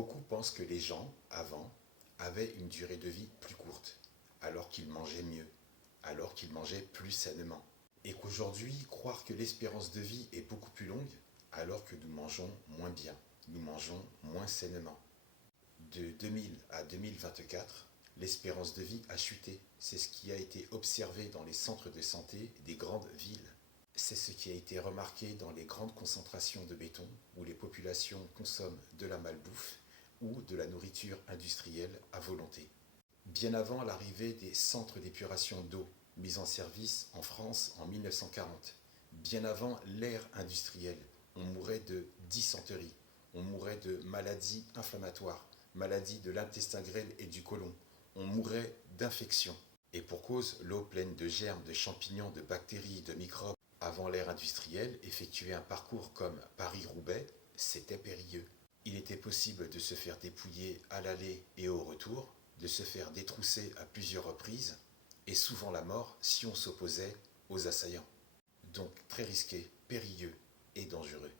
Beaucoup pensent que les gens, avant, avaient une durée de vie plus courte, alors qu'ils mangeaient mieux, alors qu'ils mangeaient plus sainement. Et qu'aujourd'hui, croire que l'espérance de vie est beaucoup plus longue, alors que nous mangeons moins bien, nous mangeons moins sainement. De 2000 à 2024, l'espérance de vie a chuté. C'est ce qui a été observé dans les centres de santé des grandes villes. C'est ce qui a été remarqué dans les grandes concentrations de béton où les populations consomment de la malbouffe ou de la nourriture industrielle à volonté. Bien avant l'arrivée des centres d'épuration d'eau mis en service en France en 1940, bien avant l'ère industrielle, on mourait de dysenterie, on mourait de maladies inflammatoires, maladies de l'intestin grêle et du côlon, on mourait d'infections. Et pour cause, l'eau pleine de germes, de champignons, de bactéries, de microbes, avant l'ère industrielle, effectuer un parcours comme Paris-Roubaix, c'était périlleux. Il était possible de se faire dépouiller à l'aller et au retour, de se faire détrousser à plusieurs reprises, et souvent la mort si on s'opposait aux assaillants. Donc très risqué, périlleux et dangereux.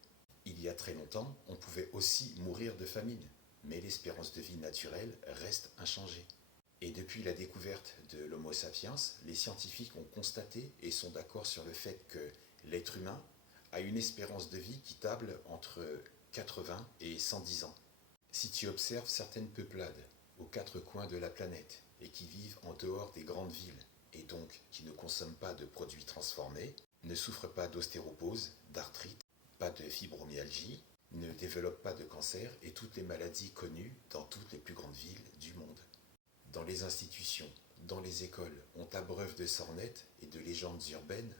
Il y a très longtemps, on pouvait aussi mourir de famine, mais l'espérance de vie naturelle reste inchangée. Et depuis la découverte de l'Homo sapiens, les scientifiques ont constaté et sont d'accord sur le fait que l'être humain a une espérance de vie qui table entre 80 et 110 ans. Si tu observes certaines peuplades aux quatre coins de la planète et qui vivent en dehors des grandes villes et donc qui ne consomment pas de produits transformés, ne souffrent pas d'ostéoporose, d'arthrite, pas de fibromyalgie, ne développent pas de cancer et toutes les maladies connues dans toutes les plus grandes villes du monde. Dans les institutions, dans les écoles, on t'abreuve de sornettes et de légendes urbaines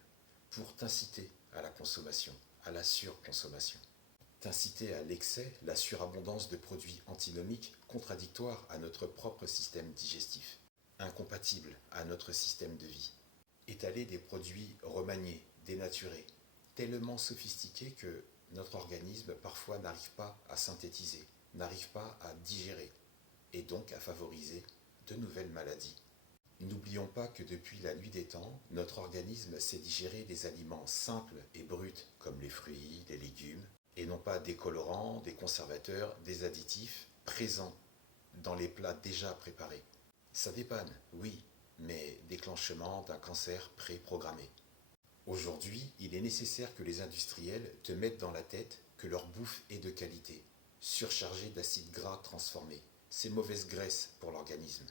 pour t'inciter à la consommation, à la surconsommation. T'inciter à l'excès, la surabondance de produits antinomiques contradictoires à notre propre système digestif, incompatibles à notre système de vie. Étaler des produits remaniés, dénaturés, tellement sophistiqués que notre organisme parfois n'arrive pas à synthétiser, n'arrive pas à digérer, et donc à favoriser de nouvelles maladies. N'oublions pas que depuis la nuit des temps, notre organisme sait digérer des aliments simples et bruts comme les fruits, les légumes, et non pas des colorants, des conservateurs, des additifs présents dans les plats déjà préparés. Ça dépanne, oui, mais déclenchement d'un cancer préprogrammé. Aujourd'hui, il est nécessaire que les industriels te mettent dans la tête que leur bouffe est de qualité, surchargée d'acides gras transformés. C'est mauvaise graisse pour l'organisme.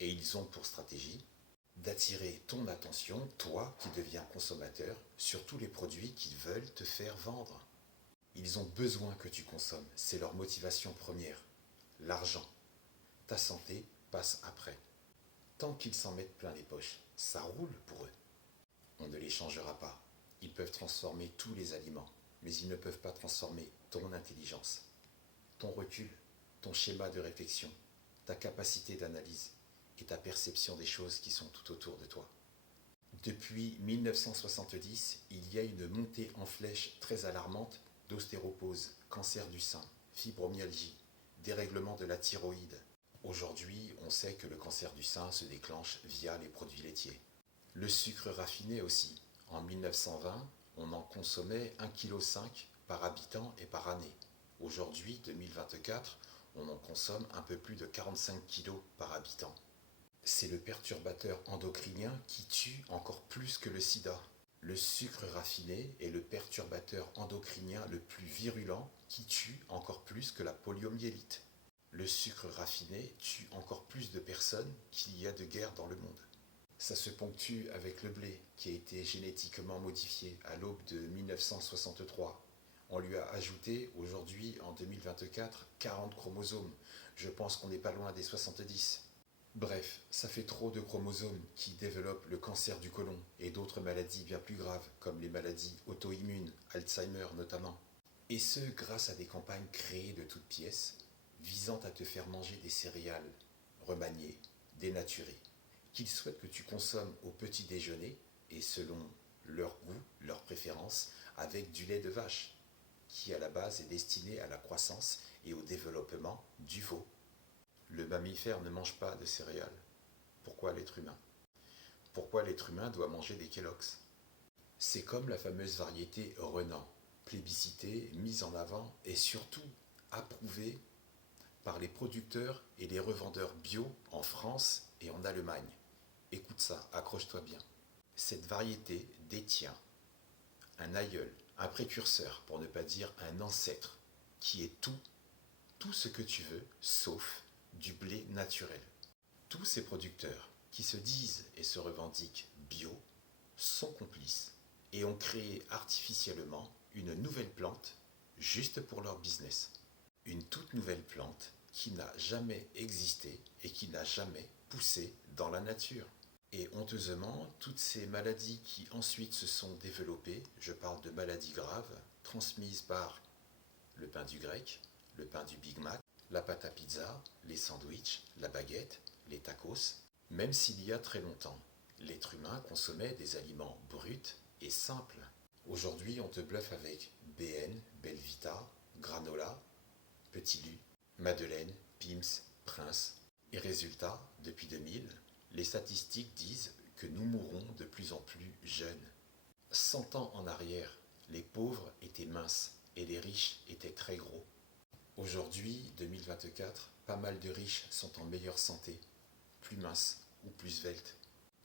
Et ils ont pour stratégie d'attirer ton attention, toi qui deviens consommateur, sur tous les produits qu'ils veulent te faire vendre. Ils ont besoin que tu consommes, c'est leur motivation première. L'argent. Ta santé passe après. Tant qu'ils s'en mettent plein les poches, ça roule pour eux. On ne les changera pas. Ils peuvent transformer tous les aliments, mais ils ne peuvent pas transformer ton intelligence, ton recul, ton schéma de réflexion, ta capacité d'analyse et ta perception des choses qui sont tout autour de toi. Depuis 1970, il y a une montée en flèche très alarmante d'ostéoporose, cancer du sein, fibromyalgie, dérèglement de la thyroïde. Aujourd'hui, on sait que le cancer du sein se déclenche via les produits laitiers. Le sucre raffiné aussi. En 1920, on en consommait 1,5 kg par habitant et par année. Aujourd'hui, 2024, on en consomme un peu plus de 45 kg par habitant. C'est le perturbateur endocrinien qui tue encore plus que le sida. Le sucre raffiné est le perturbateur endocrinien le plus virulent qui tue encore plus que la poliomyélite. Le sucre raffiné tue encore plus de personnes qu'il y a de guerres dans le monde. Ça se ponctue avec le blé qui a été génétiquement modifié à l'aube de 1963. On lui a ajouté aujourd'hui en 2024 40 chromosomes. Je pense qu'on n'est pas loin des 70. Bref, ça fait trop de chromosomes qui développent le cancer du côlon et d'autres maladies bien plus graves comme les maladies auto-immunes, Alzheimer notamment. Et ce grâce à des campagnes créées de toutes pièces visant à te faire manger des céréales remaniées, dénaturées, qu'ils souhaitent que tu consommes au petit déjeuner et selon leur goût, leurs préférences, avec du lait de vache, qui à la base est destiné à la croissance et au développement du veau. Le mammifère ne mange pas de céréales. Pourquoi l'être humain? Pourquoi l'être humain doit manger des Kellogg's? C'est comme la fameuse variété Renan, plébiscitée, mise en avant et surtout approuvée par les producteurs et les revendeurs bio en France et en Allemagne. Écoute ça, accroche-toi bien. Cette variété détient un aïeul, un précurseur, pour ne pas dire un ancêtre, qui est tout ce que tu veux, sauf du blé naturel. Tous ces producteurs qui se disent et se revendiquent bio sont complices et ont créé artificiellement une nouvelle plante juste pour leur business. Une toute nouvelle plante qui n'a jamais existé et qui n'a jamais poussé dans la nature. Et honteusement, toutes ces maladies qui ensuite se sont développées, je parle de maladies graves, transmises par le pain du grec, le pain du Big Mac, la pâte à pizza, les sandwichs, la baguette, les tacos, même s'il y a très longtemps, l'être humain consommait des aliments bruts et simples. Aujourd'hui, on te bluffe avec BN, Belvita, granola, Petit Lu, Madeleine, Pim's, Prince. Et résultat, depuis 2000, les statistiques disent que nous mourrons de plus en plus jeunes. 100 ans en arrière, les pauvres étaient minces et les riches étaient très gros. Aujourd'hui, 2024, pas mal de riches sont en meilleure santé, plus minces ou plus sveltes,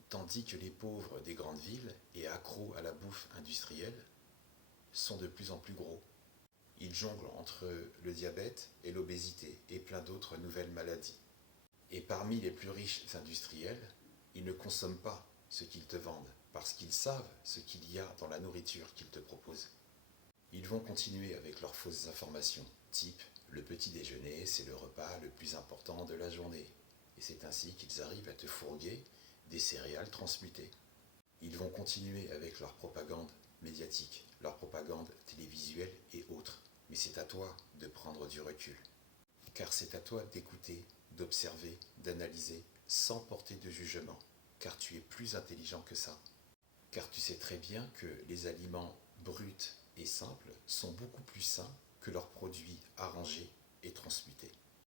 tandis que les pauvres des grandes villes et accros à la bouffe industrielle sont de plus en plus gros. Ils jonglent entre le diabète et l'obésité et plein d'autres nouvelles maladies. Et parmi les plus riches industriels, ils ne consomment pas ce qu'ils te vendent parce qu'ils savent ce qu'il y a dans la nourriture qu'ils te proposent. Ils vont continuer avec leurs fausses informations, type le petit déjeuner, c'est le repas le plus important de la journée. Et c'est ainsi qu'ils arrivent à te fourguer des céréales transmutées. Ils vont continuer avec leur propagande médiatique, leur propagande télévisuelle et autres. Mais c'est à toi de prendre du recul. Car c'est à toi d'écouter, d'observer, d'analyser, sans porter de jugement. Car tu es plus intelligent que ça. Car tu sais très bien que les aliments bruts et simples sont beaucoup plus sains que leurs produits arrangés et transmutés.